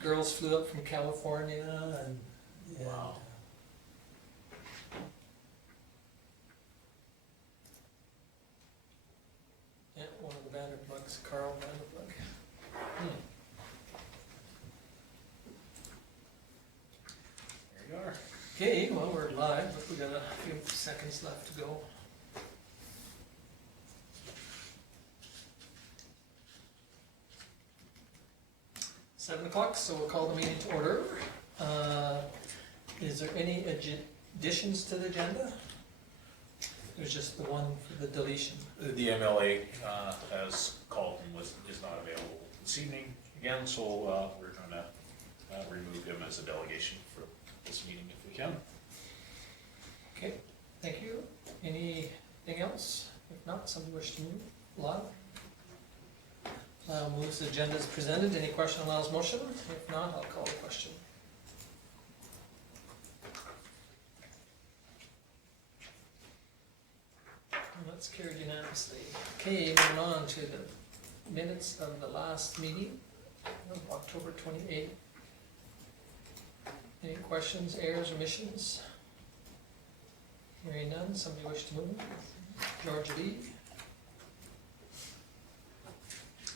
girls flew up from California and Wow. Yeah, one of the Vanderplugs, Carl Vanderplug. There you are. Okay, well, we're live, but we got a few seconds left to go. Seven o'clock, so we'll call the meeting to order. Is there any additions to the agenda? There's just the one for the deletion. The MLA has called and is not available this evening again, so we're going to remove him as a delegation for this meeting if we can. Okay, thank you. Anything else? If not, somebody wish to move? Lyle? Lyle moves the agenda as presented. Any question on Lyle's motion? If not, I'll call the question. And that's carried unanimously. Okay, moving on to the minutes of the last meeting of October 28th. Any questions, errors, omissions? Hearing none, somebody wish to move? George Lee?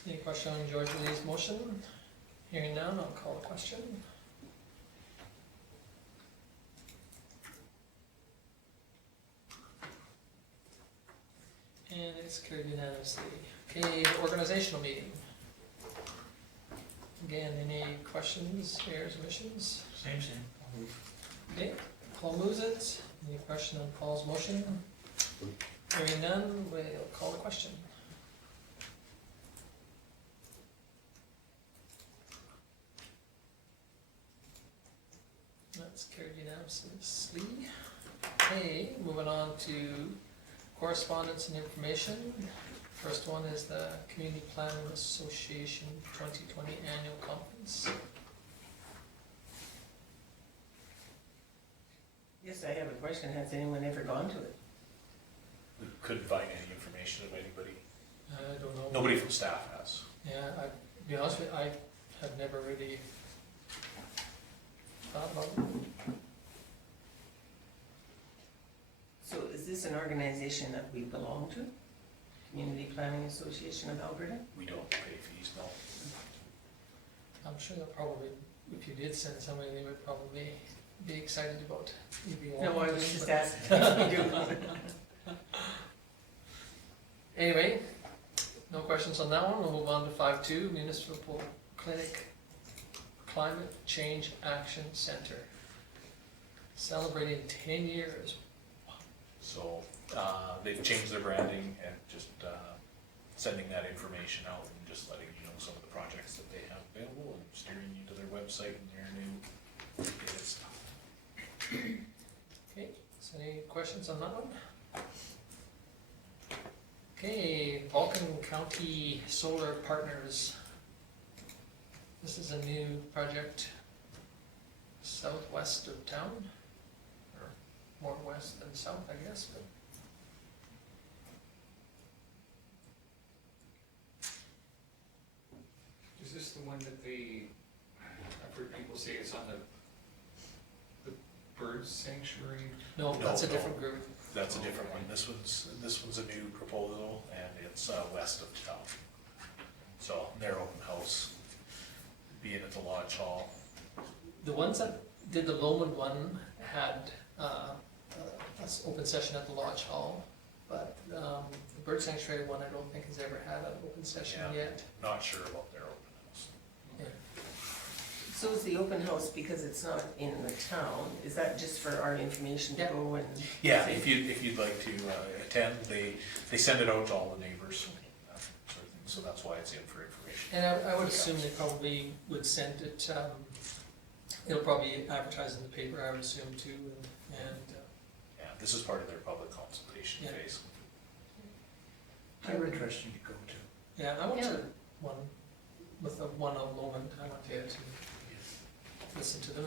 Any question on George Lee's motion? Hearing none, I'll call the question. And it's carried unanimously. Okay, the organizational meeting. Again, any questions, errors, omissions? Same. Okay, Paul moves it. Any question on Paul's motion? Hearing none, we'll call the question. That's carried unanimously. Okay, moving on to correspondence and information. First one is the Community Planning Association 2020 Annual Conference. Yes, I have a question. Has anyone ever gone to it? We couldn't find any information of anybody. I don't know. Nobody from staff has. Yeah, to be honest with you, I have never really thought about it. So is this an organization that we belong to? Community Planning Association of Alberta? We don't pay fees, no. I'm sure they'll probably, if you did send somebody, they would probably be excited about you being No, I on was it, just but- asking if we do. Anyway, no questions on that one. We'll move on to 5.2, Municipal Clinic Climate Change Action Center. Celebrating 10 years. So they've changed their branding and just sending that information out and just letting you know some of the projects that they have available and steering you to their website and their new data stuff. Okay, so any questions on that one? Okay, Vulcan County Solar Partners. This is a new project southwest of town, or more west than south, I guess. But Is this the one that I've heard people say it's on the bird sanctuary? no, that's a No. different group. That's a different one. This one's a new proposal and it's west of town. So their open house, being at the Lodge Hall. The ones that did the Lowman one had an open session at the Lodge Hall, but the Bird Sanctuary one I don't think has ever had an open session Yeah. yet. Not sure about their open house. Yeah. So is the open house, because it's not in the town, is that just for our information to Yeah. go and? Yeah, if you'd like to attend, they send it out to all the neighbors, sort of thing. So that's why it's in for information. And I would assume they probably would send it, it'll probably advertise in the paper, I would assume too, and Yeah, this is part of their public consultation Yeah. phase. They're interesting to go to. yeah, I went Yeah. to one with the one on Lowman, I went there to listen to them.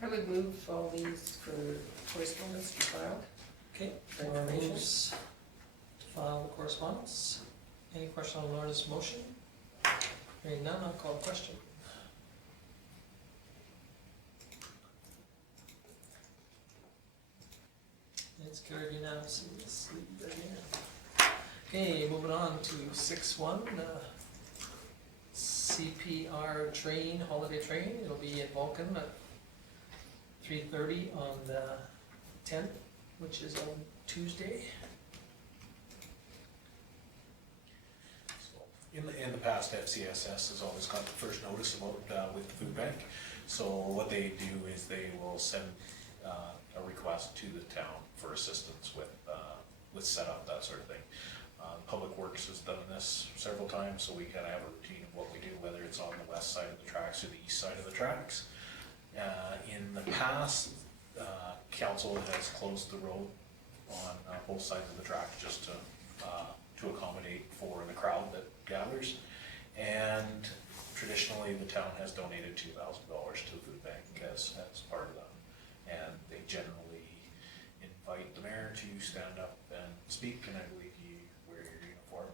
And I would move all these for correspondence to be filed. okay, For Laura information. moves to file the correspondence. Any question on Laura's motion? Hearing none, I'll call the question. It's carried unanimously. Okay, moving on to 6.1, CPR train, holiday train. It'll be at Vulcan at 3:30 on the 10th, which is on Tuesday. In the past, FCSS has always got the first notice about with the food bank. So what they do is they will send a request to the town for assistance with setup, that sort of thing. Public Works has done this several times, so we kind of have a routine of what we do, whether it's on the west side of the tracks or the east side of the tracks. In the past, council has closed the road on both sides of the track just to accommodate for the crowd that gathers. And traditionally, the town has donated $2,000 to the food bank as part of that. And they generally invite the mayor to stand up and speak, and I believe you wear your uniform.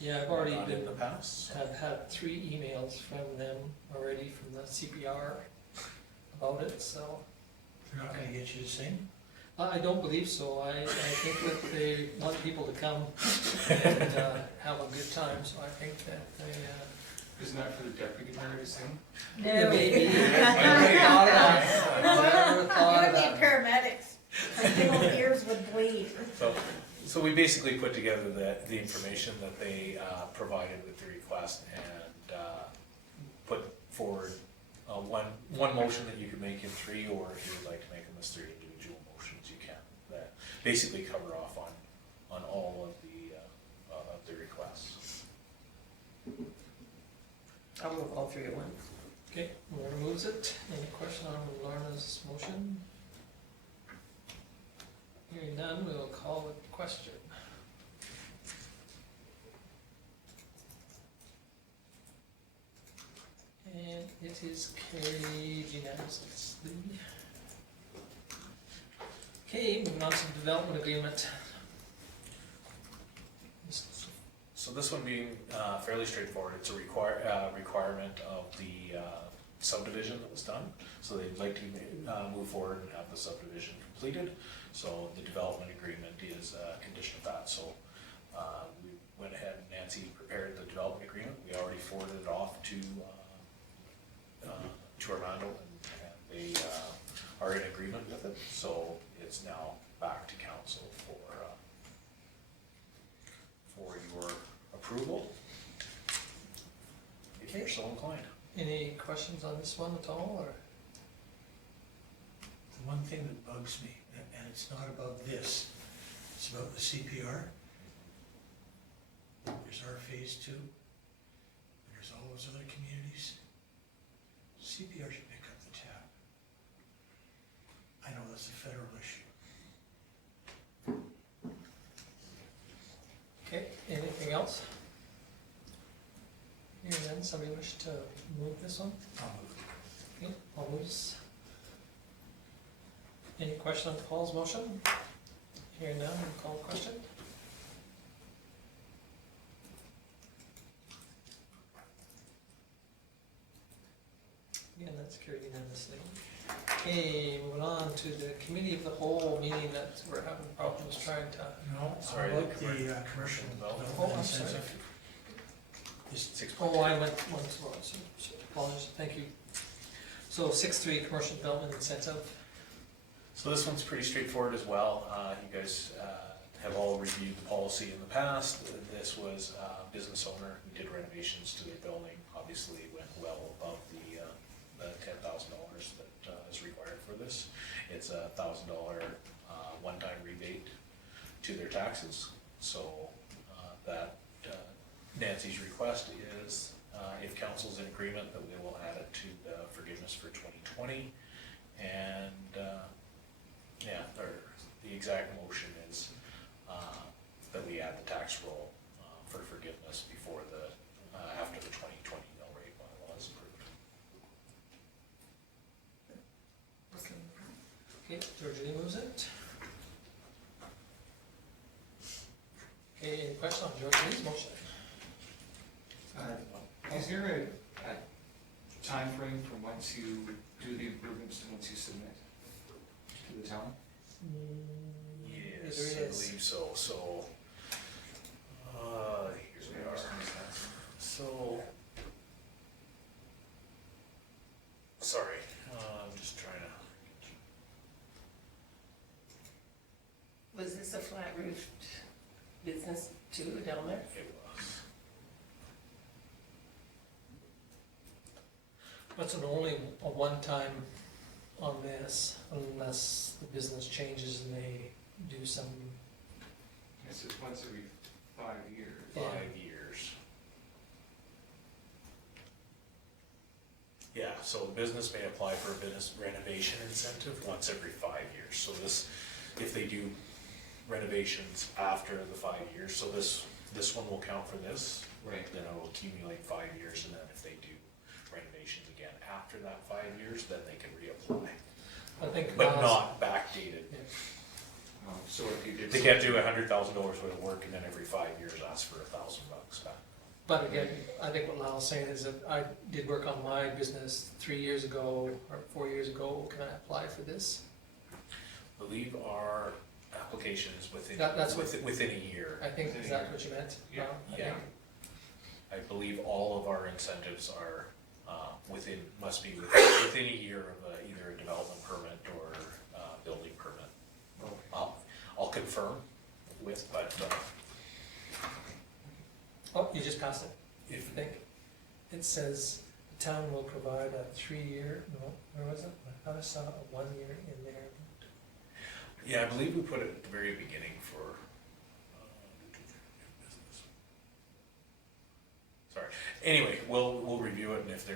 Yeah, I've already in the past. have had 3 emails from them already from the CPR about it, so. They're not gonna get you to sing? I don't believe so. I think that they want people to come and have a good time, so I think that they, Isn't that for the deputy mayor to sing? yeah, maybe. I never thought of that. I never thought You're of gonna be that. paramedics. My little ears would bleed. So we basically put together the information that they provided with the request and put forward one motion that you could make in 3, or if you would like to make them as 3 individual motions, you can. That basically cover off on all of the requests. I'll move all 3 at once. Okay, Lorna moves it. Any question on Lorna's motion? Hearing none, we will call the question. And it is carried unanimously. Okay, moving on to the development agreement. So this one being fairly straightforward, it's a requirement of the subdivision that was done. So they'd like to move forward and have the subdivision completed. So the development agreement is a condition of that. So we went ahead and Nancy prepared the development agreement. We already forwarded it off to Armando, and they are in agreement with it. So it's now back to council for your approval, if you're so inclined. Any questions on this one at all, or? The one thing that bugs me, and it's not about this, it's about the CPR. There's our phase 2, and there's all those other communities. CPR should pick up the tab. I know that's a federal issue. Okay, anything else? Here then, somebody wish to move this one? I'll move. Okay, Paul moves. Any question on Paul's motion? Here now, we'll call the question. Again, that's carried unanimously. Okay, moving on to the committee of the whole, meaning that we're having problems trying to. No, Sorry, how about the the commercial Oh, development I'm sorry. incentive? Just 6.2. Oh, I went once more, so apologies, thank you. So 6.3, commercial development incentive. So this one's pretty straightforward as well. You guys have all reviewed the policy in the past. This was a business owner who did renovations to their building. Obviously went well above the $10,000 that is required for this. It's a $1,000 one-time rebate to their taxes. So that Nancy's request is, if council's in agreement, that we will add it to the forgiveness for 2020. And yeah, the exact motion is that we add the tax roll for forgiveness before after the 2020 mill rate bylaw is approved. Okay, Georgie moves it. Okay, any question on Georgie's motion? Is there a timeframe from once you do the improvements to once you submit to the town? Yes, There I is. believe so, so, here we are. So, sorry, I'm just trying to, Was this a flat roofed business too down there? it was. That's an only a one-time on this, unless the business changes and they do some, It's just once every 5 years. Yeah. 5 years. Yeah, so a business may apply for a business renovation incentive once every 5 years. So this, if they do renovations after the 5 years, so this one will count for this. Right. Then it will accumulate 5 years, and then if they do renovations again after that 5 years, then they can reapply. I think. But not backdated. So if you did. They can't do $100,000 worth of work and then every 5 years ask for $1,000 back. But again, I think what Lyle's saying is that I did work on my business 3 years ago or 4 years ago, can I apply for this? I believe our application is within, That's within a year. I think, is that what you meant? Yeah. I Yeah. think. I believe all of our incentives are must be within a year of either a development permit or building permit. Okay. I'll confirm with, but Oh, you just passed it, I if, think. It says the town will provide a 3-year, no, where was it? I thought I saw a 1 year in there. yeah, I believe we put it at the very beginning for business. Sorry. Anyway, we'll review it, and if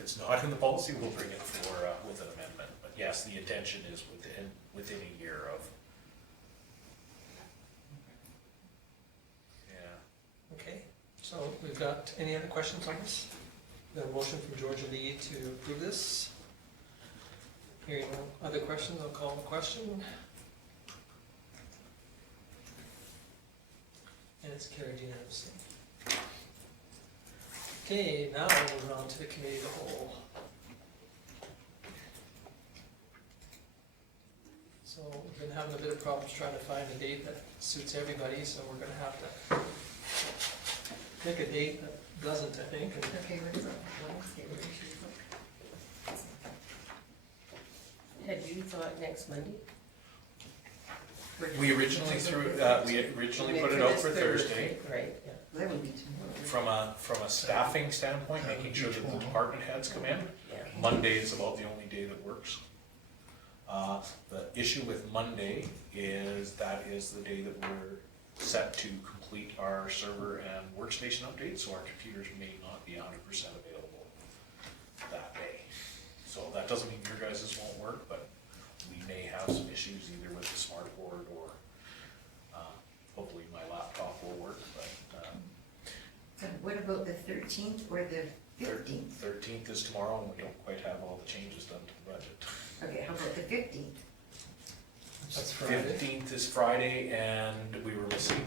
it's not in the policy, we'll bring it for with an amendment. But yes, the intention is within a year of. Yeah. Okay, so we've got, any other questions on this? The motion from Georgia Lee to approve this. Hearing no other questions, I'll call the question. And it's carried unanimously. Okay, now we'll move on to the committee of the whole. So we've been having a bit of problems trying to find a date that suits everybody, so we're gonna have to pick a date that doesn't, I think. and- Okay, what is it? Wednesday, where should we look? Had you thought next Monday? We originally put it out for Thursday. Right, yeah. That would be tomorrow. From a staffing standpoint, making sure that the department heads come in. Yeah. Monday is about the only day that works. The issue with Monday is that is the day that we're set to complete our server and workstation updates, so our computers may not be 100% available that day. So that doesn't mean your guys's won't work, but we may have some issues either with the smart board or hopefully my laptop will work, but So what about the 13th or the 15th? 13th is tomorrow and we don't quite have all the changes done to the budget. Okay, how about the 15th? That's Friday. 15th is Friday, and we were missing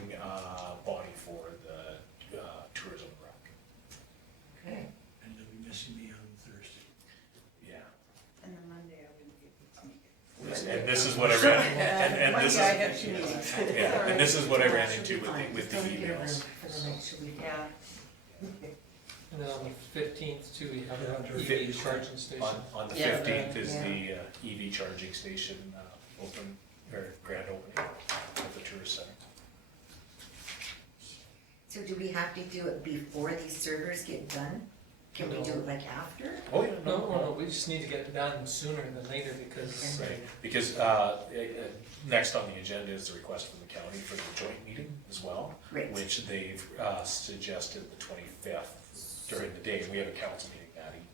Bonnie for the tourism rec. Okay. And you'll be missing me on Thursday. Yeah. And the Monday I wouldn't be able to make it. And this is what I ran, and this Monday I is, have 2 meetings. yeah, and this is what I ran into with the Just don't get a emails. room for the night, should we? Yeah. And then on the 15th too, we have an Fif- EV charging station. On the Yeah, 15th is yeah. the EV charging station open, or grand opening at the tourist center. So do we have to do it before these servers get done? Can we do it like after? Oh, yeah, No, we just need to get it done sooner than later because Right, because next on the agenda is the request from the county for the joint meeting as well, Right. which they've suggested the 25th during the day. We have a council meeting that evening.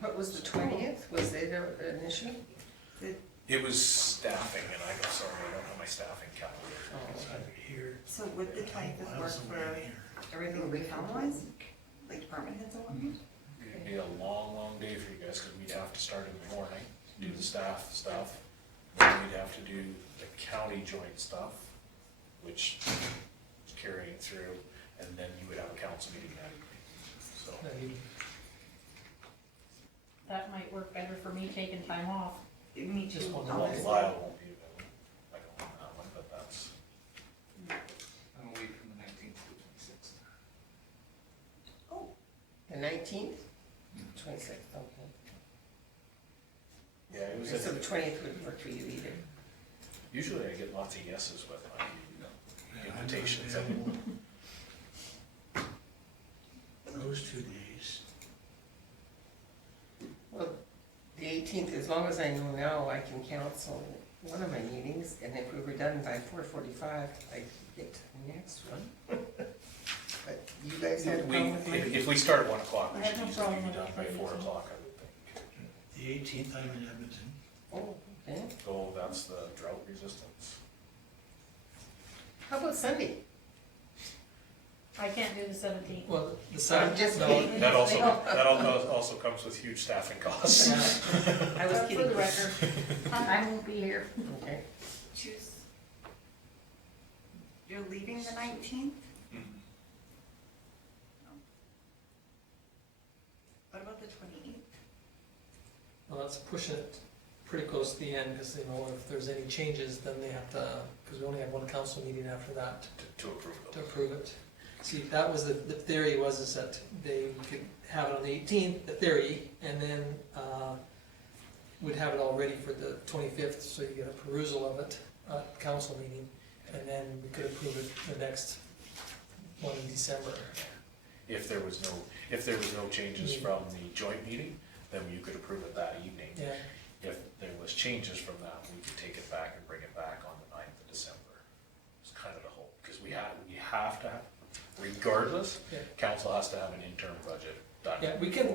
What was the 20th? Was there an issue? It was staffing, and I'm sorry, I don't have my staffing calendar. So I'll be here. So would the 25th work for everything we finalize? Like department heads and whatnot? It'd be a long, long day for you guys, because we'd have to start in the morning, do the staff stuff. Then we'd have to do the county joint stuff, which is carrying through, and then you would have a council meeting that evening. So, then meeting. That might work better for me taking time off. Me Just too. one Well, Honestly. Lyle won't be available. I don't know that one, but that's, I'm away from the 19th to the 26th. The 19th? 26th, okay. yeah, it was, So the 20th wouldn't work for you either. usually I get lots of yeses with my Yeah, I'm not invitations. available those 2 days. Well, the 18th, as long as I know now, I can cancel one of my meetings, and if we were done by 4:45, I could get to the next one. But you guys had a problem with my... If we start at 1 o'clock, we I have should no usually problem be with done that, by but 4 it's- o'clock, I would think. The 18th, I'm in Edmonton. Oh, okay. Oh, that's the drought resistance. How about Sunday? I can't do the 17th. Well, the I'm seventh, just no, kidding. That also comes with huge staffing costs. I was For kidding. the record, I won't be here. Okay. Choose. You're leaving the 19th? Mhm. What about the 28th? well, that's pushing it pretty close to the end, because, you know, if there's any changes, then they have to, because we only have one council meeting after that To approve to those. approve it. See, that was the theory was is that they could have it on the 18th, the theory, and then, we'd have it all ready for the 25th, so you get a perusal of it at council meeting, and then we could approve it the next one in December. If there was no changes from the joint meeting, then you could approve it that evening. Yeah, If there was changes from that, we could take it back and bring it back on the 9th of December. It's kind of the hope, because we have to have, regardless, yeah. council has to have an interim budget done. Yeah, we can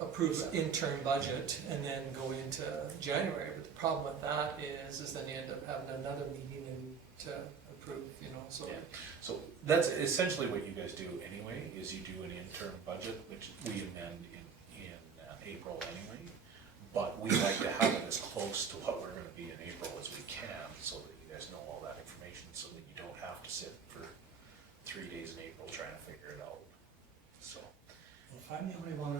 approve interim budget and then go into January, but the problem with that is then you end up having another meeting and to approve, you know, so. Yeah. So that's essentially what you guys do anyway, is you do an interim budget, which we amend in April anyway. But we like to have it as close to what we're gonna be in April as we can, so that you guys know all that information, so that you don't have to sit for 3 days in April trying to figure it out. So, Well, if I'm the only one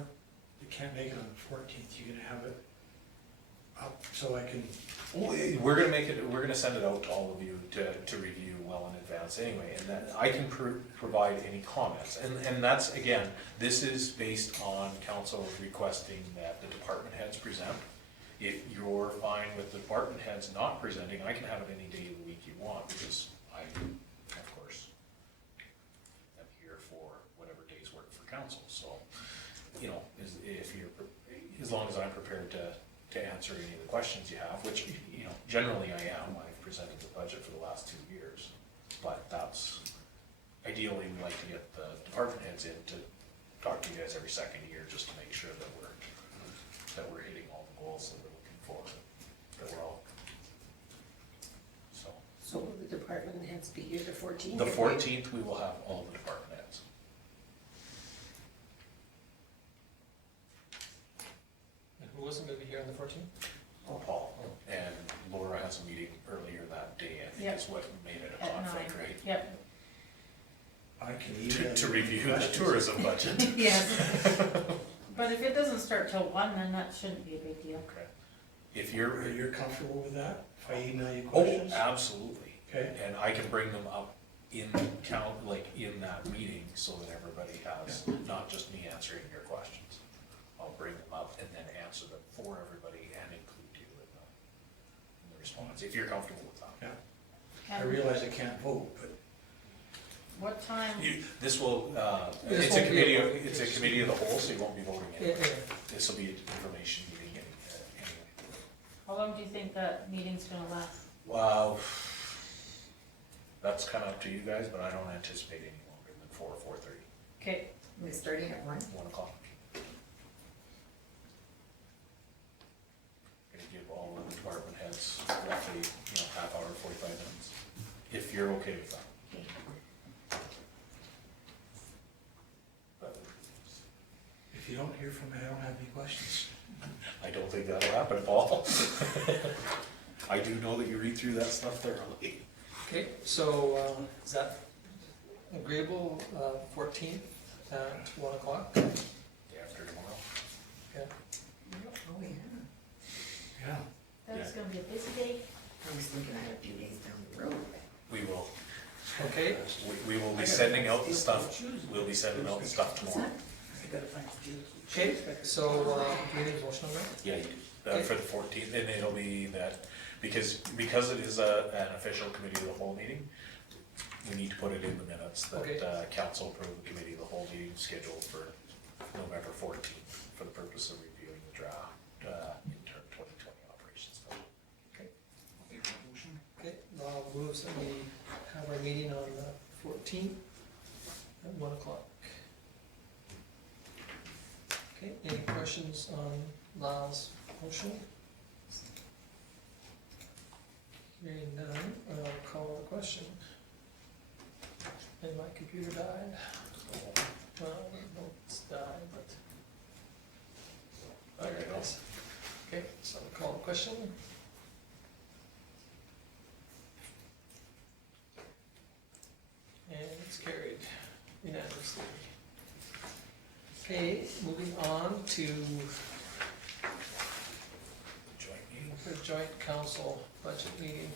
that can't make it on the 14th, you're gonna have it up so I can, we're gonna send it out to all of you to review well in advance anyway, and then I can provide any comments. And that's, again, this is based on council requesting that the department heads present. If you're fine with the department heads not presenting, I can have it any day of the week you want, because I, of course, am here for whatever days work for council, so, you know, as long as I'm prepared to answer any of the questions you have, which, you know, generally I am. I've presented the budget for the last 2 years. But that's, ideally, we like to get the department heads in to talk to you guys every second year, just to make sure that we're hitting all the goals that we're looking for, that we're all. So will the department heads be here the 14th? The 14th, we will have all the department heads. And who wasn't gonna be here on the 14th? Paul, and Laura has a meeting earlier that day, I think Yep. is what made it a At conflict, 9. right? Yep. I can email To you review the questions. tourism budget. Yes. But if it doesn't start till 1, then that shouldn't be a big deal. Okay. If you're, Are you comfortable with that? If I email you oh, questions? absolutely. Okay. And I can bring them up in in that meeting, so that everybody has, not just me answering your questions. I'll bring them up and then answer them for everybody and include you in the response, if you're comfortable with that. Yeah. I And realize I can't vote, but what time? This will, This it's a won't be committee, a voting, it's a it's- committee of the whole, so you won't be voting Yeah, anyway. yeah. This will be an information meeting anyway. How long do you think that meeting's gonna last? Wow, that's kind of up to you guys, but I don't anticipate any longer than 4 or 4:30, Okay, We're starting at 1? 1 o'clock. Gonna give all of the department heads roughly, half hour, 45 minutes, if you're okay with that. Okay. But if you don't hear from me, I don't have any questions. I don't think that'll happen, Paul. I do know that you read through that stuff thoroughly. Okay, so, is that agreeable, 14th at 1 o'clock? sending out the stuff, we'll be sending out the stuff tomorrow. Okay, so, do we need a motion on that? Yeah, you do. For the 14th, and it'll be that, because it is an official committee of the whole meeting, we need to put it in the minutes Okay. that council approved the committee of the whole meeting scheduled for November 14th for the purpose of reviewing the draft interim 2020 operations budget. I'll make that motion. Okay, Rob moves that we have our meeting on the 14th at 1 o'clock. Okay, any questions on Lyle's motion? Hearing none, I'll call the question. And my computer died. Well, no, it's died, but. There it is. Okay, so I'll call the question. And it's carried unanimously. Okay, moving on to Joint meeting. the joint council budget meeting.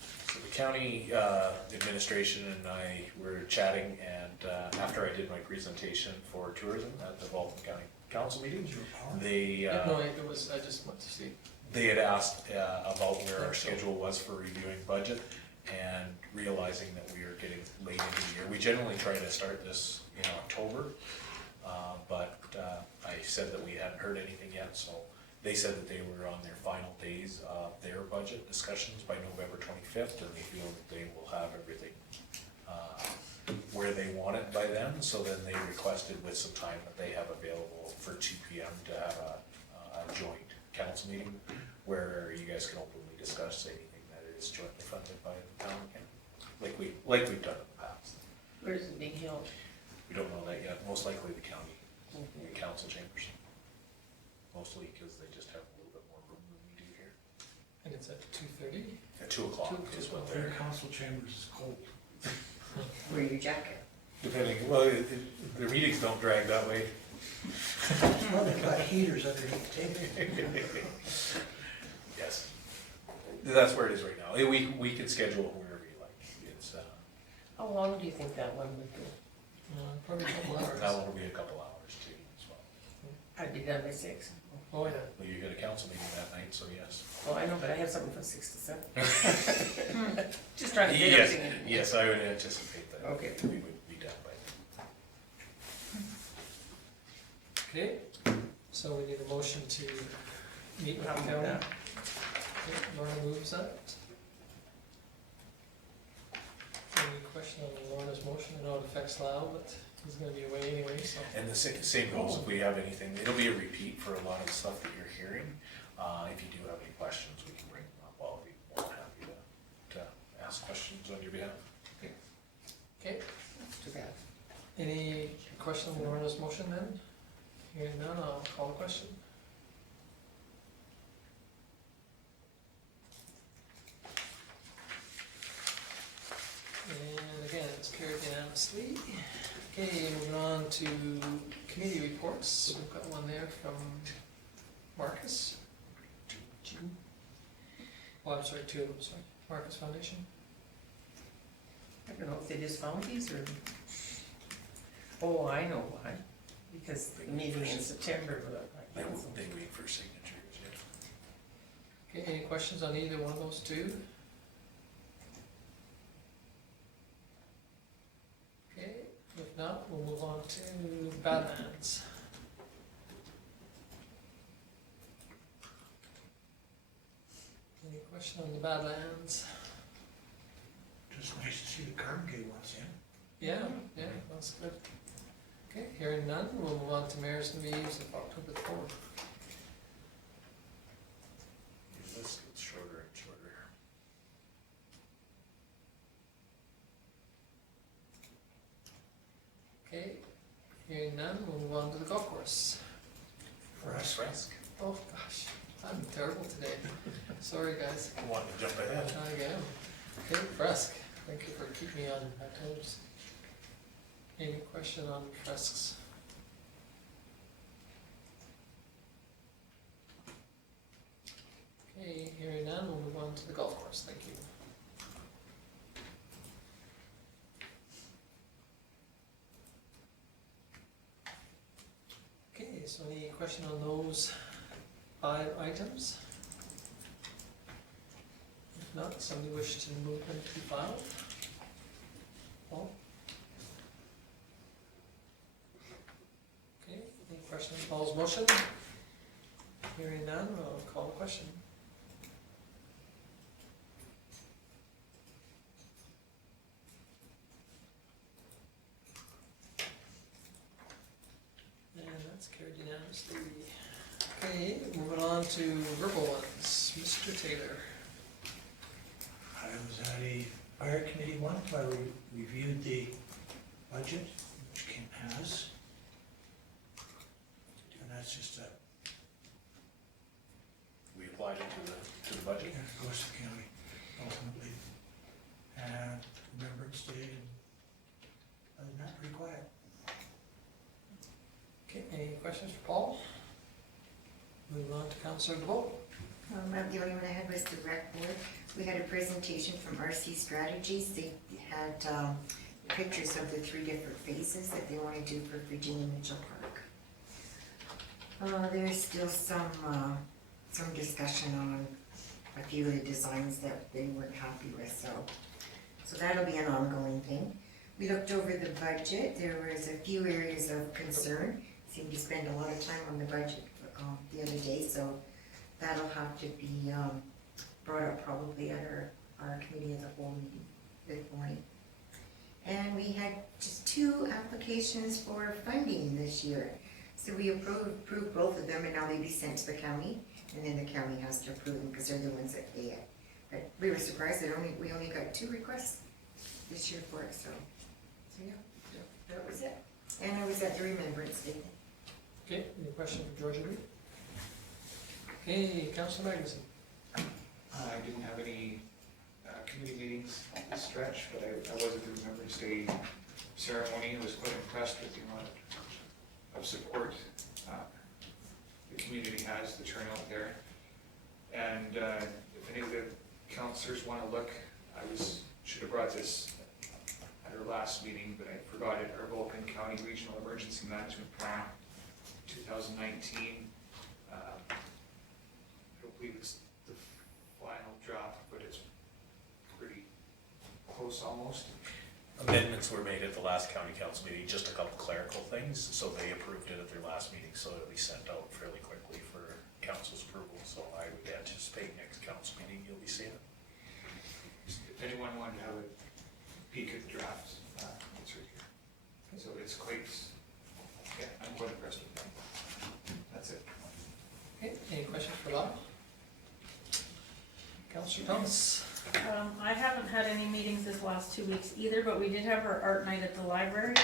So the county administration and I were chatting, and after I did my presentation for tourism at the Vulcan County Council meeting, they No, it was, I just want to see. they had asked about where our schedule was for reviewing budget, and realizing that we are getting late into the year. We generally try to start this in October, but I said that we hadn't heard anything yet, so they said that they were on their final days of their budget discussions by November 25th, and they feel that they will have everything where they want it by then. So then they requested with some time that they have available for 2 p.m. to have a joint council meeting where you guys can openly discuss anything that is jointly funded by the town again, like we've done in the past. Where is it being held? We don't know that yet, most likely the county, the council chambers. Mostly because they just have a little bit more room than we do here. And it's at 2:30? At 2 o'clock is what Their they're, council chambers is cold. Wear your jacket. depending, well, the meetings don't drag that way. Well, they've got heaters underneath the table. Yes. That's where it is right now. We can schedule it wherever you like. It's, How long do you think that one would go? Probably a couple hours. that one will be a couple hours too as well. I'd be done by 6. Oh, yeah. Well, you got a council meeting that night, so yes. Oh, I know, but I have something from 6 to 7. Just trying to get Yes, everything in. yes, I would anticipate that. Okay. We would be done by then. Okay, so we need a motion to meet with the I'll move county. that. Okay, Lorna moves that. Any question on Lorna's motion? I know it affects Lyle, but he's gonna be away anyway, so. And the same goes if we have anything, it'll be a repeat for a lot of the stuff that you're hearing. If you do have any questions, we can bring them up. I'll be more than happy to ask questions on your behalf. Okay, Too bad. any question on Lorna's motion then? Hearing none, I'll call the question. And again, it's carried unanimously. Okay, moving on to committee reports. We've got one there from Marcus. Oh, I'm sorry, 2 of them, sorry. Marquis Foundation. I don't know if they just found these or. Oh, I know why. Because the meeting in September, They wait for signatures, yeah. Okay, any questions on either one of those two? Okay, if not, we'll move on to Badlands. Any question on the Badlands? Just nice to see the Carmen Gay ones in. Yeah, yeah, that's good. Okay, hearing none, we'll move on to Mayor's and Reeves of October 4th. Your list gets shorter and shorter. Okay, hearing none, we'll move on to the golf course. Fresk. Oh, gosh, I'm terrible today. Sorry, guys. Want to jump I'll ahead? try again. Okay, Fresk, thank you for keeping me on my toes. Any question on fresks? Okay, hearing none, we'll move on to the golf course, thank you. so any question on those 5 items? If not, somebody wish to move them to file? Paul? Okay, any question on Paul's motion? Hearing none, I'll call the question. And that's carried unanimously. Okay, moving on to verbal ones. Mr. Taylor. I was at a fire committee one where we reviewed the budget, which came as. And that's just a, We applied it to the budget. and of course, the county ultimately. And Remembrance Day, and other than that, pretty quiet. Okay, any questions for Paul? Moving on to Councillor DeVoe. The only one I had was the rec board. We had a presentation from RC Strategies. They had pictures of the 3 different phases that they want to do for Virginia Mitchell Park. There's still some discussion on a few of the designs that they weren't happy with, so that'll be an ongoing thing. We looked over the budget. There was a few areas of concern. Seemed to spend a lot of time on the budget the other day, so that'll have to be brought up probably at our committee as a whole meeting this morning. And we had just 2 applications for funding this year. So we approved both of them, and now they'll be sent to the county, and then the county has to approve them because they're the ones that pay it. But we were surprised that we only got 2 requests this year for it, so yeah, that was it. And I was at the Remembrance Day. Okay, any question for Georgia Reed? Okay, Councillor Magnuson. I didn't have any committee meetings this stretch, but I was at the Remembrance Day ceremony. I was quite impressed with the amount of support the community has, the turnout there. And if any of the councillors want to look, should have brought this at our last meeting, but I forgot it, our Vulcan County Regional Emergency Management Plan 2019. I don't believe it's the final draft, but it's pretty close almost. Amendments were made at the last county council meeting, just a couple clerical things, so they approved it at their last meeting, so it'll be sent out fairly quickly for council's approval, so I would anticipate next council meeting you'll be seeing it. If anyone wanted to have a peek at the drafts, it's right here. So it's quite, yeah, I'm quite impressed with that. That's it. Okay, any questions for Bob? Councillor Thomas. I haven't had any meetings this last 2 weeks either, but we did have our art night at the library,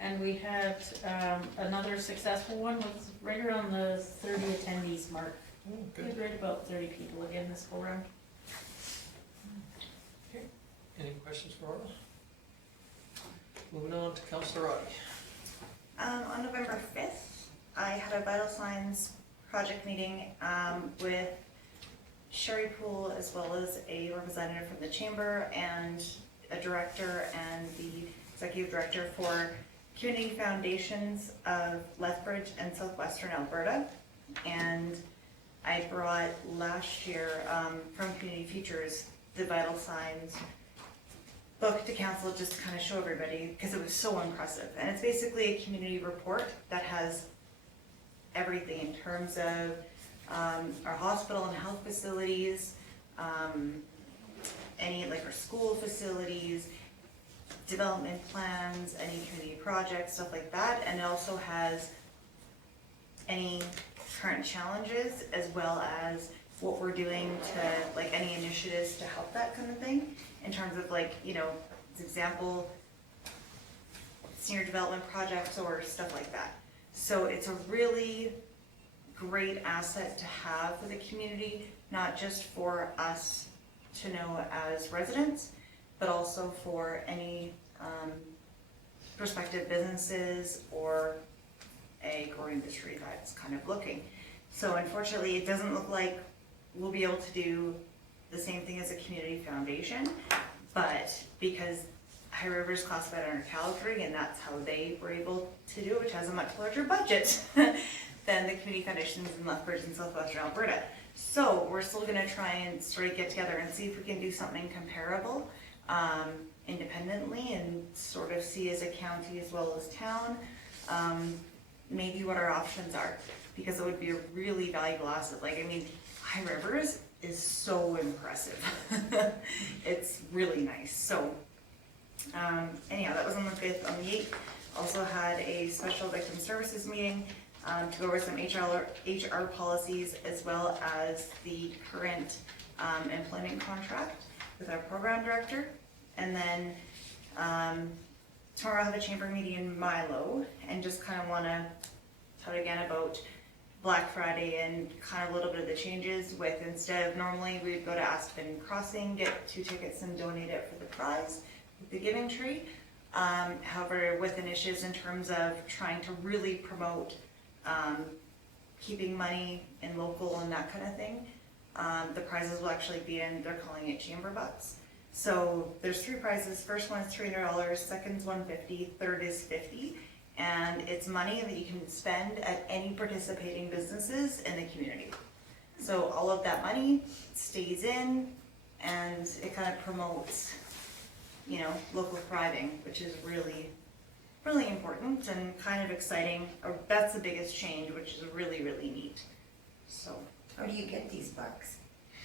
and we had another successful one with right around the 30 attendees mark. Oh, We good. had right about 30 people again this go round. Okay, any questions for Orla? Moving on to Councillor Roddy. On November 5th, I had a vital signs project meeting with Sherry Poole, as well as a representative from the chamber and a director and the executive director for Community Foundations of Lethbridge and Southwestern Alberta. And I brought last year from Community Futures the vital signs book to council just to kind of show everybody, because it was so impressive. And it's basically a community report that has everything in terms of our hospital and health facilities, any like our school facilities, development plans, any community projects, stuff like that. And it also has any current challenges, as well as what we're doing to, like, any initiatives to help that kind of thing, in terms of, like, you know, for example, senior development projects or stuff like that. So it's a really great asset to have for the community, not just for us to know as residents, but also for any prospective businesses or a growing industry that's kind of looking. So unfortunately, it doesn't look like we'll be able to do the same thing as a community foundation, but because High River's classified under Calgary, and that's how they were able to do it, which has a much larger budget than the community foundations in Lethbridge and southwestern Alberta. So we're still gonna try and sort of get together and see if we can do something comparable independently and sort of see as a county as well as town, maybe what our options are, because it would be a really valuable asset. Like, I mean, High Rivers is so impressive. It's really nice. So anyhow, that was on the 5th. On the 8th, also had a special victim services meeting to go over some HR policies, as well as the current employment contract with our program director. And then tomorrow I'll have a chamber meeting in Milo, and just kind of want to talk again about Black Friday and kind of a little bit of the changes with, instead of normally we'd go to Aspen Crossing, get 2 tickets and donate it for the prize with the giving tree. However, with initiatives in terms of trying to really promote keeping money in local and that kind of thing, the prizes will actually be in, they're calling it chamber bucks. So there's 3 prizes. First one is $300, second's $150, third is $50. And it's money that you can spend at any participating businesses in the community. So all of that money stays in, and it kind of promotes, you know, local thriving, which is really, really important and kind of exciting. Or that's the biggest change, which is really, really neat. So How do you get these bucks?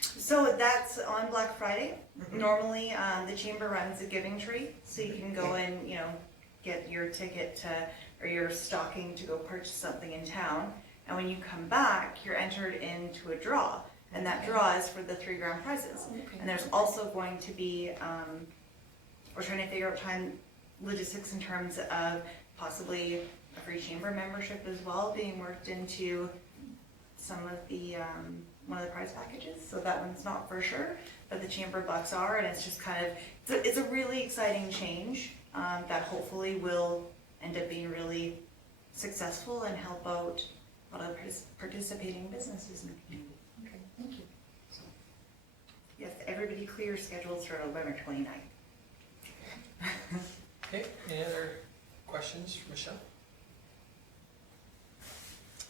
So that's on Black Friday. Normally, the chamber runs a giving tree, so you can go and, you know, get your ticket to, or your stocking to go purchase something in town. And when you come back, you're entered into a draw, and that draw is for the 3 grand prizes. And there's also going to be, we're trying to figure out logistics in terms of possibly a free chamber membership as well, being worked into some of the, one of the prize packages. So that one's not for sure, but the chamber bucks are, and it's just kind of, it's a really exciting change that hopefully will end up being really successful and help out a lot of participating businesses in the community. Okay, thank you. So, yes, everybody clear schedules for November 29th. Okay, any other questions for Michelle?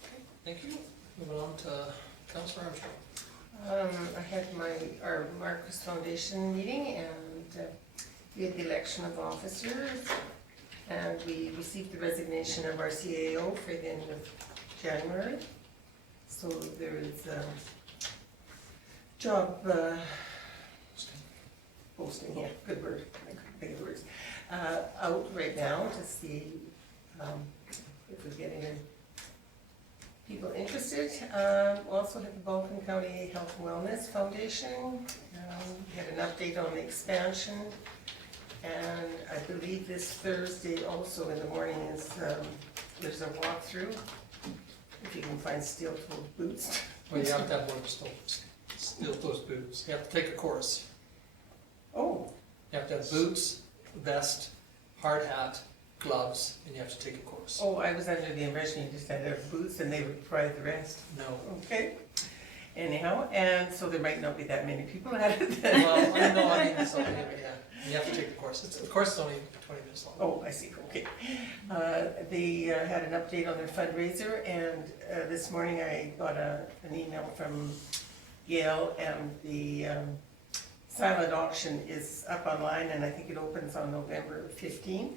Okay, thank you. Moving on to Councillor Armstrong. I had our Marquis Foundation meeting, and we had the election of officers, and we received the resignation of our CAO for the end of January. So there is a job posting, yeah, good word, I couldn't think of the words, out right now to see if we're getting people interested. Also had the Vulcan County Health and Wellness Foundation. We had an update on the expansion. And I believe this Thursday also in the morning is, there's a walkthrough, if you can find steel-toed boots. Well, you have to have one steel-toed boots. You have to take a course. Oh, You have to have boots, vest, hard hat, gloves, and you have to take a course. oh, I was under the impression you just had to have boots and they would provide the rest. No. Okay. Anyhow, and so there might not be that many people at it then. Well, I know, I mean, so anyway, yeah, you have to take the course. The course is only 20 minutes long. Oh, I see, okay. They had an update on their fundraiser, and this morning I got an email from Gail, and the silent auction is up online, and I think it opens on November 15th.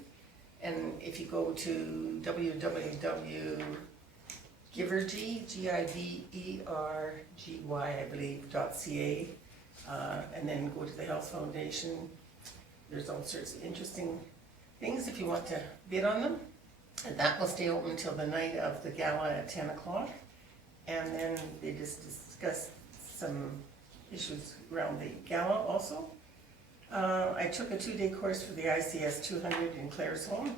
And if you go to www.givergy, Givergy, I believe, .ca, and then go to the Health Foundation, there's all sorts of interesting things if you want to bid on them. And that will stay open until the night of the gala at 10 o'clock. And then they just discuss some issues around the gala also. I took a 2-day course for the ICS 200 in Claresholm.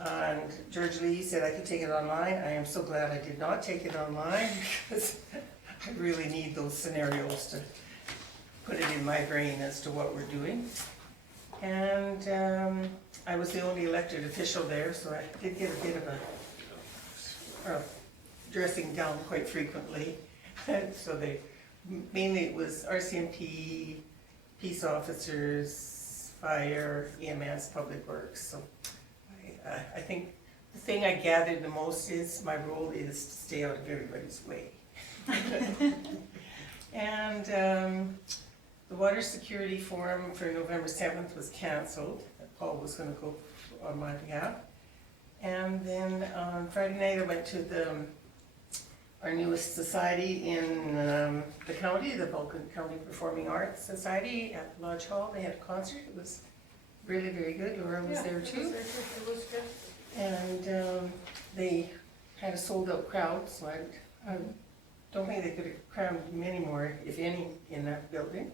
And George Lee said I could take it online. I am so glad I did not take it online, because I really need those scenarios to put it in my brain as to what we're doing. And I was the only elected official there, so I did get a bit of a dressing down quite frequently. So mainly it was RCMP, peace officers, fire, EMS, public works. So I think The thing I gathered the most is my role is to stay out of everybody's way. And the water security forum for November 7th was canceled. Paul was gonna go on my behalf. And then on Friday night, I went to our newest society in the county, the Vulcan County Performing Arts Society at Lodge Hall. They had a concert. It was really very good. Laura was there too. It was good. And they had a sold-out crowd, so I don't think they could have crammed many more, if any, in that building.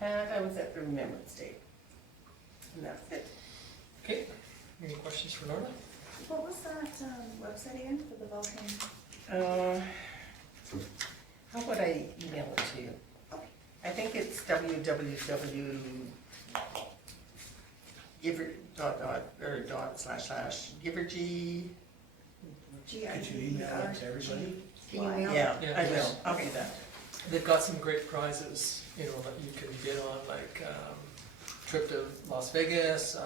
And I was at the Remembrance Day. And that's it. Okay, any questions for Norma? What was that website again for the Vulcan? How about I email it to you? I think it's www. Givergy. Could you email it to everybody? Can you mail? Yeah, Yeah, I will. yes. I'll do that. They've got some great prizes, you know, that you can bid on, like, trip to Las Vegas,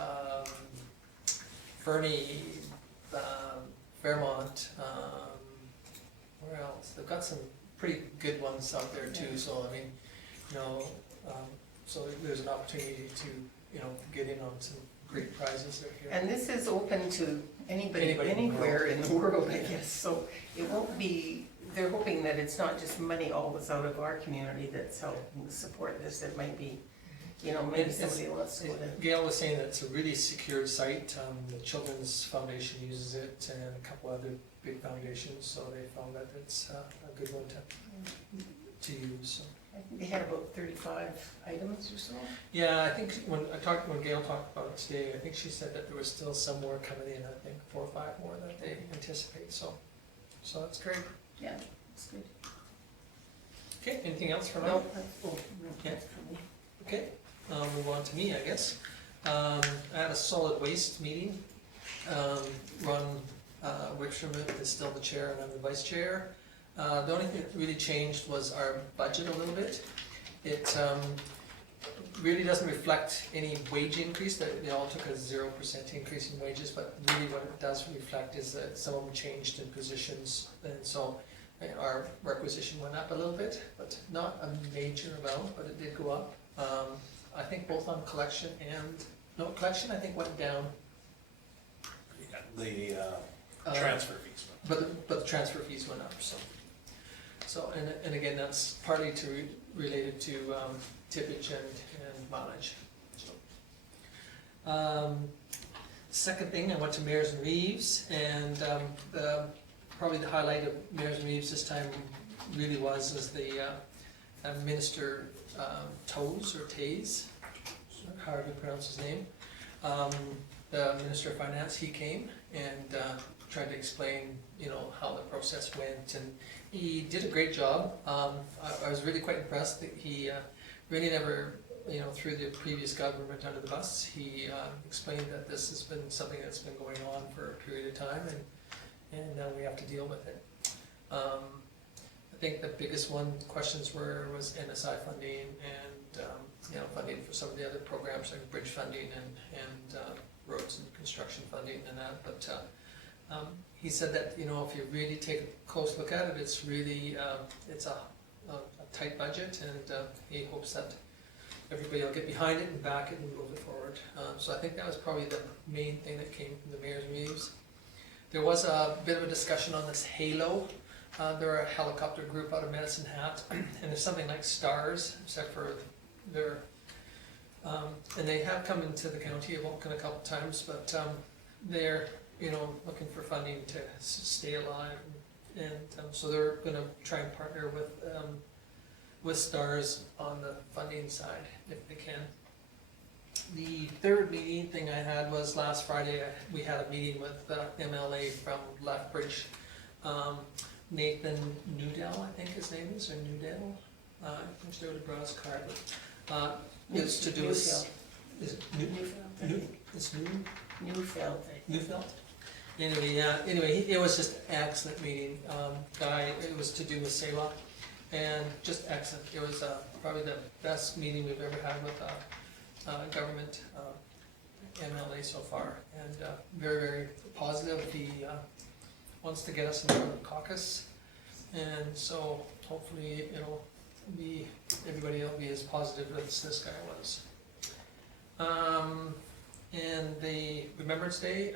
Fernie, Fairmont, where else? They've got some pretty good ones out there too, so I mean, you know, so there's an opportunity to, you know, get in on some great prizes that are here. And this is open to anybody, Anybody in the anywhere in the world, I guess, so it won't be, they're hoping that it's not just money always out of our community that's helping support this, it might be, you know, maybe It's- somebody wants to go to. Gail was saying that it's a really secured site, the Children's Foundation uses it and a couple other big foundations, so they found that it's a good one to use, so. I think they had about 35 items or so. Yeah, I think when Gail talked about it today, I think she said that there was still some more coming in, I think 4 or 5 more that they anticipate, so that's great. Yeah, it's good. Okay, anything else for now? No, that's for me. Okay, move on to me, I guess. I had a solid waste meeting. Ron Wickstrom is still the chair and I'm the vice chair. The only thing that really changed was our budget a little bit. It really doesn't reflect any wage increase, that they all took a 0% increase in wages, but really what it does reflect is that some of them changed in positions, and so our requisition went up a little bit, but not a major amount, but it did go up. I think both on collection collection I think went down. The Uh, transfer fees. But the transfer fees went up, so, and again, that's partly related to tippage and mileage, so. Second thing, I went to Mayors and Reeves, and probably the highlight of Mayors and Reeves this time really was the Minister Toes, or Tays, however you pronounce his name. The Minister of Finance, he came and tried to explain, you know, how the process went, and he did a great job. I was really quite impressed that he really never, you know, threw the previous government under the bus. He explained that this has been something that's been going on for a period of time, and now we have to deal with it. I think the biggest questions was NSI funding and you know, funding for some of the other programs like bridge funding and roads and construction funding and that. But he said that, you know, if you really take a close look at it, it's really it's a tight budget, and he hopes that everybody will get behind it and back it and move it forward. So I think that was probably the main thing that came from the Mayor's Reeves. There was a bit of a discussion on this HALO. They're a helicopter group out of Medicine Hat, and there's something like STARS, except for their, and they have come into the county of Vulcan a couple times, but they're, you know, looking for funding to stay alive, and so they're gonna try and partner with STARS on the funding side, if they can. The third meeting thing I had was last Friday. We had a meeting with MLA from Lethbridge, Nathan Newdell, I think his name is, or Newdell. I think she would have brought his card, but it's to do with. Is it Newfield. It's new? Newfield. Newfield? Anyway, it was just an excellent meeting. It was to do with SEWA, and just excellent. It was probably the best meeting we've ever had with government MLA so far, and very, very positive. He wants to get us into the caucus, and so hopefully it'll be, everybody will be as positive as this guy was. And the Remembrance Day,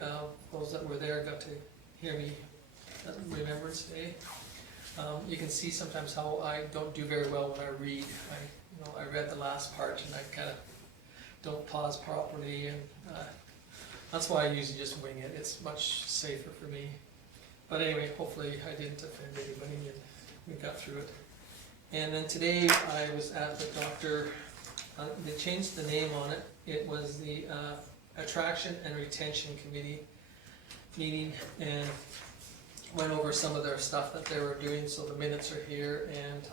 those that were there got to hear me at Remembrance Day. You can see sometimes how I don't do very well when I read. I read the last part and I kind of don't pause properly, and that's why I usually just wing it. It's much safer for me. But anyway, hopefully I didn't offend anybody and we got through it. And then today I was at the doctor, they changed the name on it. It was the Attraction and Retention Committee meeting, and went over some of their stuff that they were doing. So the minutes are here, and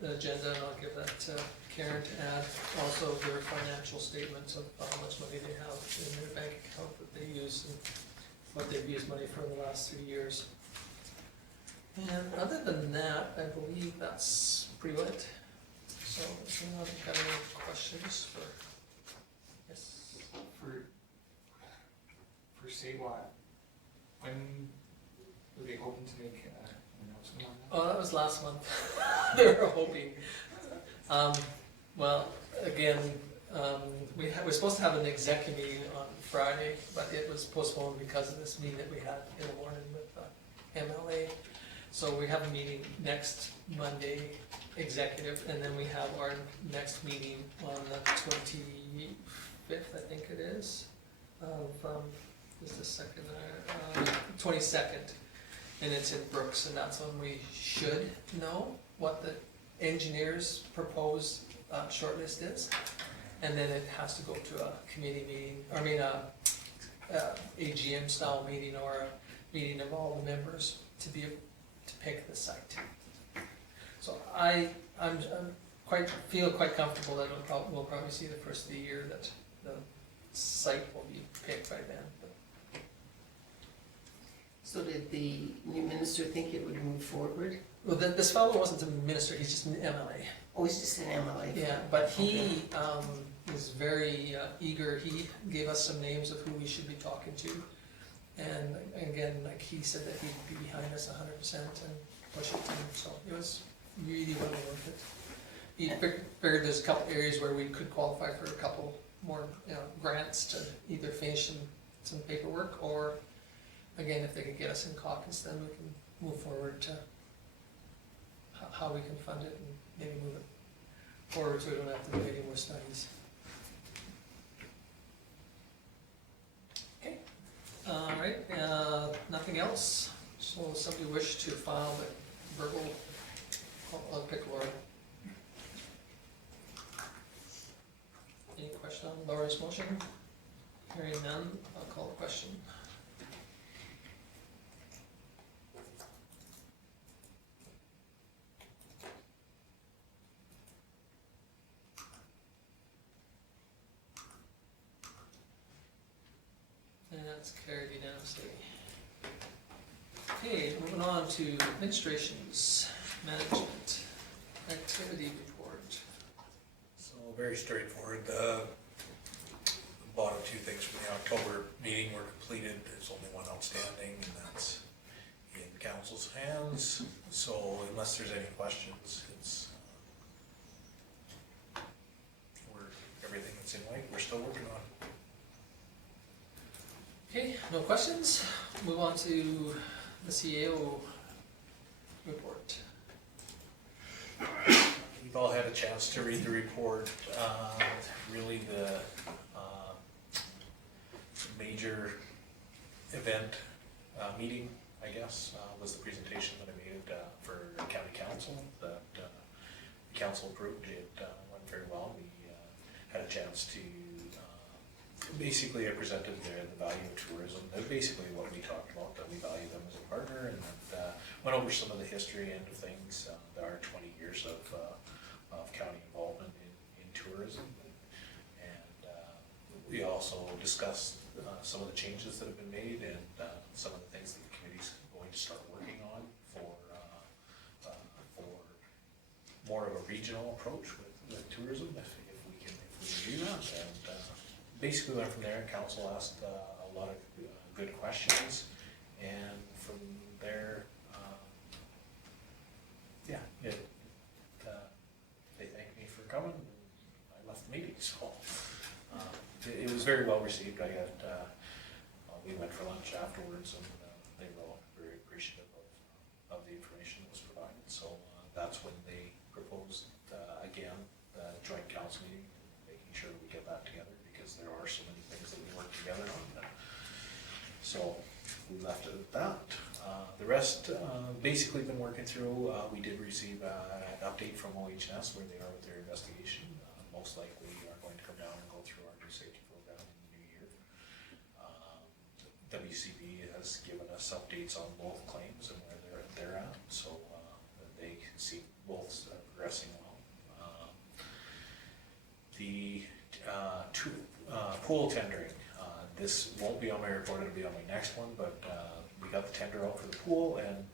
the agenda, and I'll give that to Karen to add. Also their financial statements of how much money they have in their bank account that they use, and what they've used money for in the last 3 years. And other than that, I believe that's pretty much it. So if anyone got any questions for, yes? For say what, when were they hoping to make an announcement on that? Oh, that was last month. They were hoping. Well, again, we're supposed to have an executive meeting on Friday, but it was postponed because of this meeting that we had in the morning with MLA. So we have a meeting next Monday, executive, and then we have our next meeting on the 25th, I think it is, of, just a second, 22nd, and it's in Brooks, and that's when we should know what the engineers' proposed shortlist is, and then it has to go to a committee meeting, AGM style meeting, or a meeting of all the members to pick the site. So I'm feel quite comfortable that we'll probably see the first of the year that the site will be picked by then. So did the new minister think it would move forward? Well, this fellow wasn't a minister, he's just an MLA. Oh, he's just an MLA? Yeah, but he is very eager. He gave us some names of who we should be talking to. And again, like he said that he'd be behind us 100% and push it to him, so it was really well worth it. He figured there's a couple areas where we could qualify for a couple more grants to either finish some paperwork, or again, if they could get us in caucus, then we can move forward to how we can fund it and maybe move it forward so we don't have to do any more studies. Okay, all right, nothing else. So somebody wish to file the verbal, I'll pick Laura. Any question on Laura's motion? Hearing none, I'll call the question. And that's carried unanimously. Okay, moving on to administration's management activity report. So very straightforward. The bottom two things from the October meeting were completed. There's only one outstanding, and that's in council's hands. So unless there's any questions, it's everything that's in white, we're still working on. Okay, no questions? Move on to the CAO report. You've all had a chance to read the report. Really the major event meeting, I guess, was the presentation that I made for county council that the council approved. It went very well. We had a chance to basically I presented the value of tourism. That's basically what we talked about, that we value them as a partner, and that went over some of the history end of things. There are 20 years of county involvement in tourism, and we also discussed some of the changes that have been made and some of the things that the committee's going to start working on for more of a regional approach with tourism, if we can do that, and basically went from there. Council asked a lot of good questions, and from there, they thanked me for coming, and I left the meeting. So it was very well received. I got we went for lunch afterwards, and they were all very appreciative of the information that was provided. So that's when they proposed again the joint council meeting, making sure we get that together, because there are so many things that we work together on. So we left it at that. The rest, basically been working through. We did receive an update from OHS where they are with their investigation. Most likely are going to come down and go through our new safety program in the new year. WCB has given us updates on both claims and where they're at, so they see both progressing well. The pool tendering, this won't be on my report, it'll be on my next one, but we got the tender out for the pool, and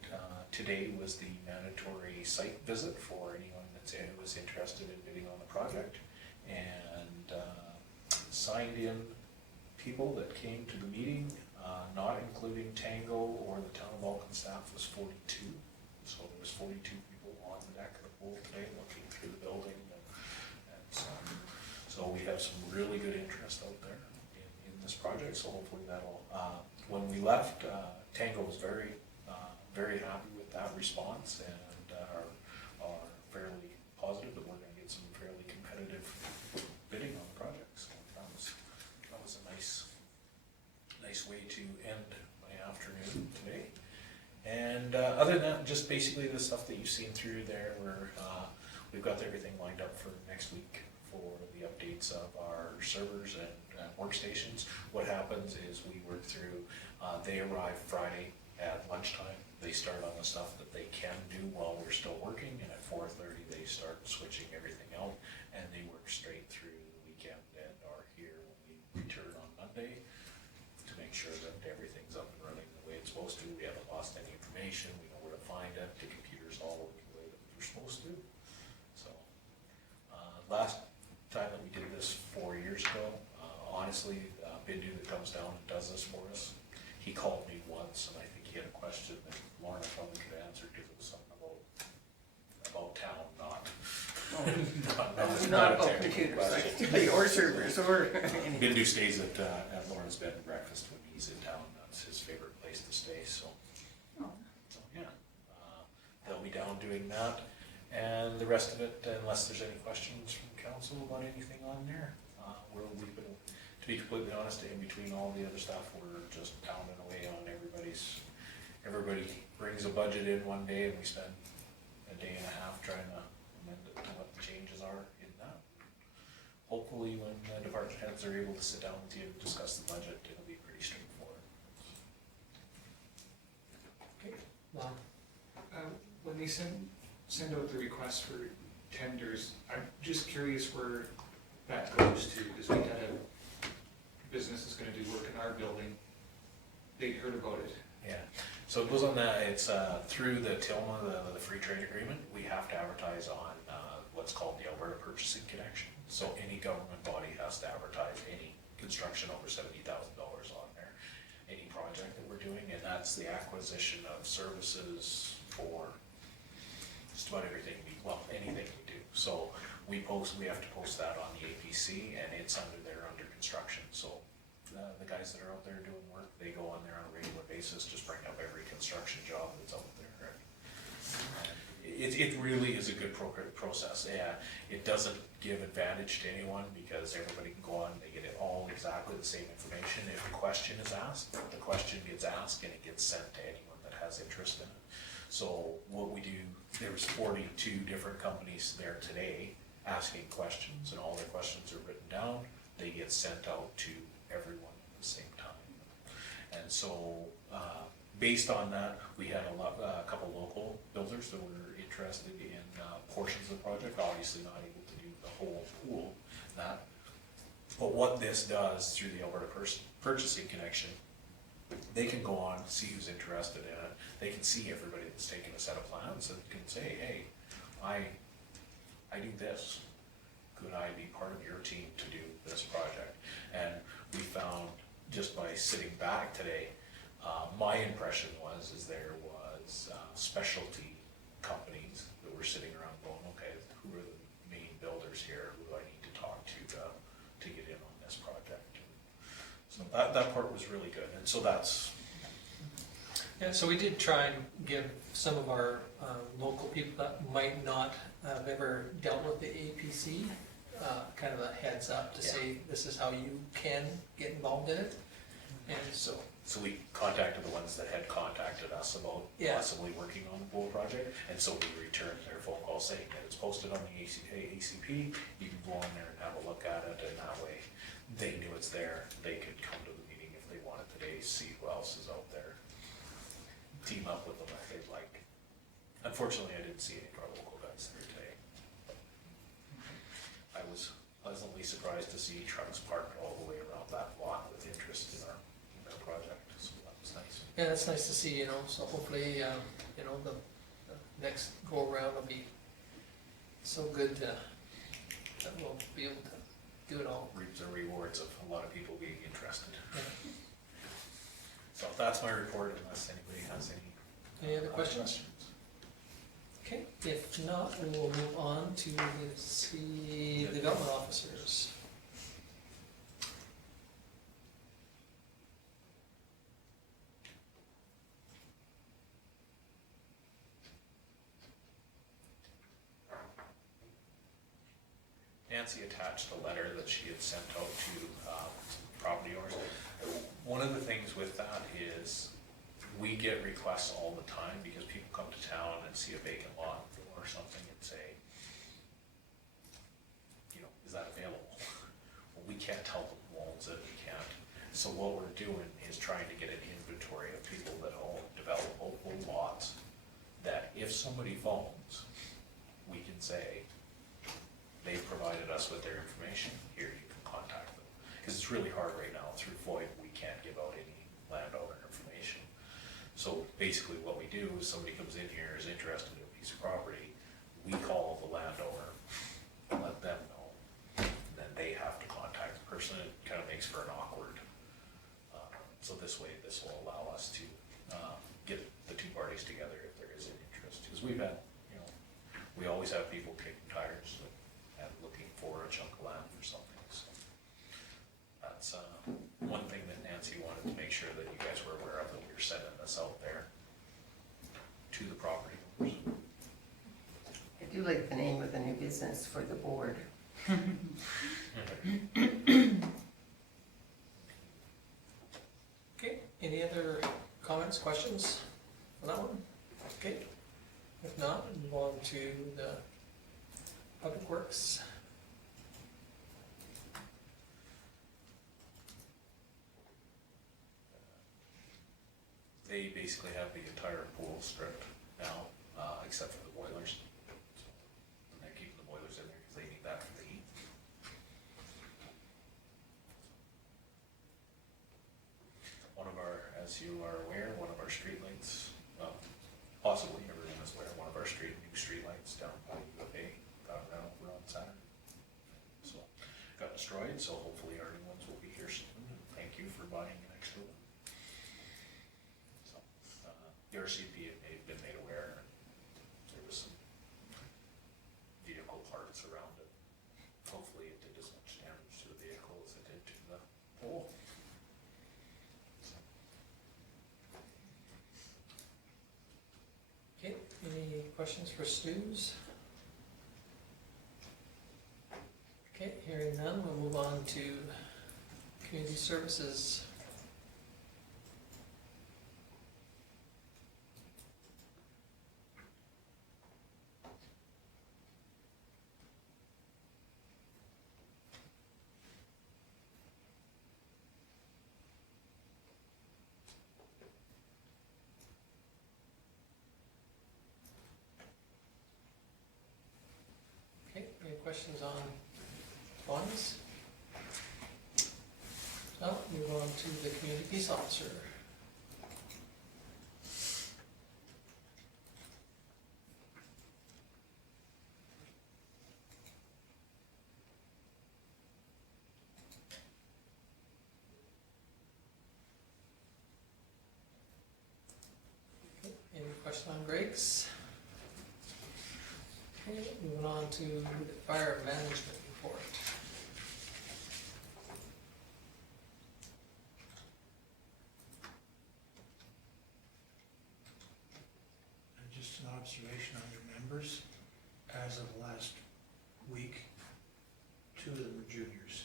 today was the mandatory site visit for anyone who was interested in bidding on the project, and signed in people that came to the meeting, not including Tango or the town of Vulcan staff, was 42. So there was 42 people on the deck of the pool today looking through the building, and so we have some really good interest out there in this project. So hopefully that'll. When we left, Tango was very happy with that response, and are fairly positive that we're going to get some fairly competitive bidding on the project. So that was a nice way to end my afternoon today. And other than that, just basically the stuff that you've seen through there, where we've got everything lined up for next week for the updates of our servers and workstations. What happens is we work through, they arrive Friday at lunchtime. They start on the stuff that they can do while we're still working, and at 4:30 they start switching everything out, and they work straight through the weekend and are here when we return on Monday to make sure that everything's up and running the way it's supposed to. We haven't lost any information, we know where to find it, the computer's all working the way that they're supposed to. So, last time that we did this 4 years ago, honestly, Bindu that comes down and does this for us, he called me once, and I think he had a question that Lorna probably could answer, because it was something about town, not Not a about technical computers, question. or servers, or anything. Bindu stays at Lauren's bed and breakfast when he's in town. That's his favorite place to stay. So yeah, they'll be down doing that, and the rest of it, unless there's any questions from council about anything on there, we've been, to be completely honest, in between all the other stuff, we're just pounding away on everybody brings a budget in one day, and we spend a day and a half trying to amend it to what the changes are in that. Hopefully when the department heads are able to sit down with you and discuss the budget, it'll be pretty straightforward. Okay. Wow. When they send out the request for tenders, I'm just curious where that goes to, because we had a business that's gonna do work in our building. They heard about it. Yeah, so it goes on that, it's through the TILMA, the free trade agreement, we have to advertise on what's called the Alberta Purchasing Connection. So any government body has to advertise any construction over $70,000 on there, any project that we're doing, and that's the acquisition of services for just about everything, anything we do. So we have to post that on the APC, and it's under construction. So the guys that are out there doing work, they go on there on a regular basis, just bring up every construction job that's out there. It really is a good process. Yeah, it doesn't give advantage to anyone, because everybody can go on, they get it all exactly the same information. If a question is asked, the question gets asked and it gets sent to anyone that has interest in it. So what we do, there's 42 different companies there today asking questions, and all their questions are written down. They get sent out to everyone at the same time. And so, based on that, we had a couple local builders that were interested in portions of the project, obviously not able to do the whole pool, but what this does through the Alberta Purchasing Connection, they can go on, see who's interested in it, they can see everybody that's taken a set of plans and can say, hey, I do this. could I be part of your team to do this project? And we found, just by sitting back today, my impression is there was specialty companies that were sitting around going, okay, who are the main builders here? Who do I need to talk to get in on this project? So that part was really good, and so that's. Yeah, so we did try and give some of our local people that might not have ever dealt with the APC kind of a heads up to say, this is how you can get involved in it. And So we contacted the ones that had contacted us about possibly working on the pool project, and so we returned their phone call saying that it's posted on the ACP, you can go on there and have a look at it, and that way they knew it's there, they could come to the meeting if they wanted today, see who else is out there, team up with them if they'd like. Unfortunately, I didn't see any of our local guys there today. I was pleasantly surprised to see trucks parked all the way around that lot with interest in our project, so that was nice. yeah, that's nice to see, you know, so hopefully, you know, the next go around will be so good that we'll be able to do it all. Reaps the rewards of a lot of people being interested. Yeah. So that's my report, unless anybody has Any other questions? Okay, if not, then we'll move on to the development officers. Nancy attached a letter that she had sent out to property owners. One of the things with that is we get requests all the time because people come to town and see a vacant lot or something and say, you know, is that available? Well, we can't tell them who owns it, we can't. So what we're doing is trying to get an inventory of people that own developable lots, that if somebody phones, we can say, they've provided us with their information, here you can contact them. Because it's really hard right now, through FOIA, we can't give out any landowner information. So basically what we do is somebody comes in here, is interested in a piece of property, we call the landowner, let them know, and then they have to contact the person. It kind of makes for an awkward, so this way, this will allow us to get the two parties together if there is an interest. Because we've had, you know, we always have people kicking tires and looking for a chunk of land for something, so that's one thing that Nancy wanted to make sure that you guys were aware of, that we were sending this out there to the property owners. I do like the name of the new business for the board. Okay, any other comments, questions on that one? Okay, if not, move on to the Public Works. They basically have the entire pool stripped now, except for the boilers. So, and they're keeping the boilers in there because they need that for the heat. One of our, as you are aware, one of our streetlights, possibly everyone is aware, one of our new streetlights down by UFA got ran over on Saturday. So, got destroyed, so hopefully our new ones will be here soon, and thank you for buying an extra one. So, the RCP had been made aware, there was some vehicle parts around it. Hopefully it did as much damage to the vehicle as it did to the pole. Okay, any questions for Stu's? Okay, hearing none, we'll move on to Community Services. Okay, any questions on funds? Now, move on to the Community Peace Officer. question on Greg's. Okay, moving on to the fire management report. And just an observation on your members, as of last week, 2 of them are juniors.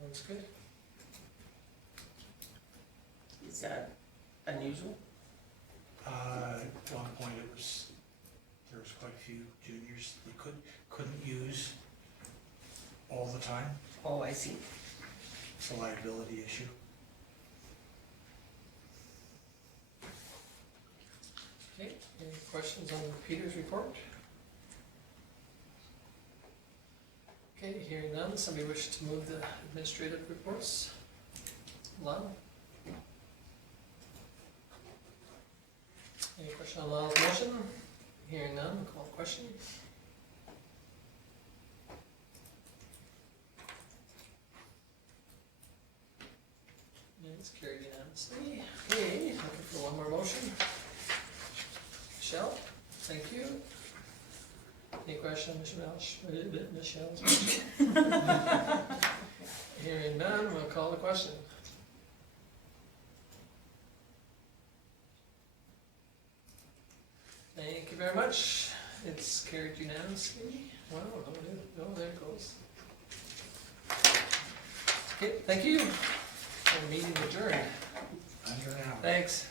That's good. Is that unusual? At one point there was quite a few juniors they couldn't use all the time. Oh, I see. It's a liability issue. Okay, any questions on Peter's report? Okay, hearing none, somebody wish to move the administrative reports? Lyle? Any question on Lyle's motion? Hearing none, call the question. And it's carried unanimously. Okay, looking for one more motion. Michelle, thank you. Any question, Michelle's motion? Hearing none, we'll call the question. Thank you very much. It's carried unanimously. Wow, there it goes. Okay, thank you. Our meeting adjourned. Under an hour. Thanks.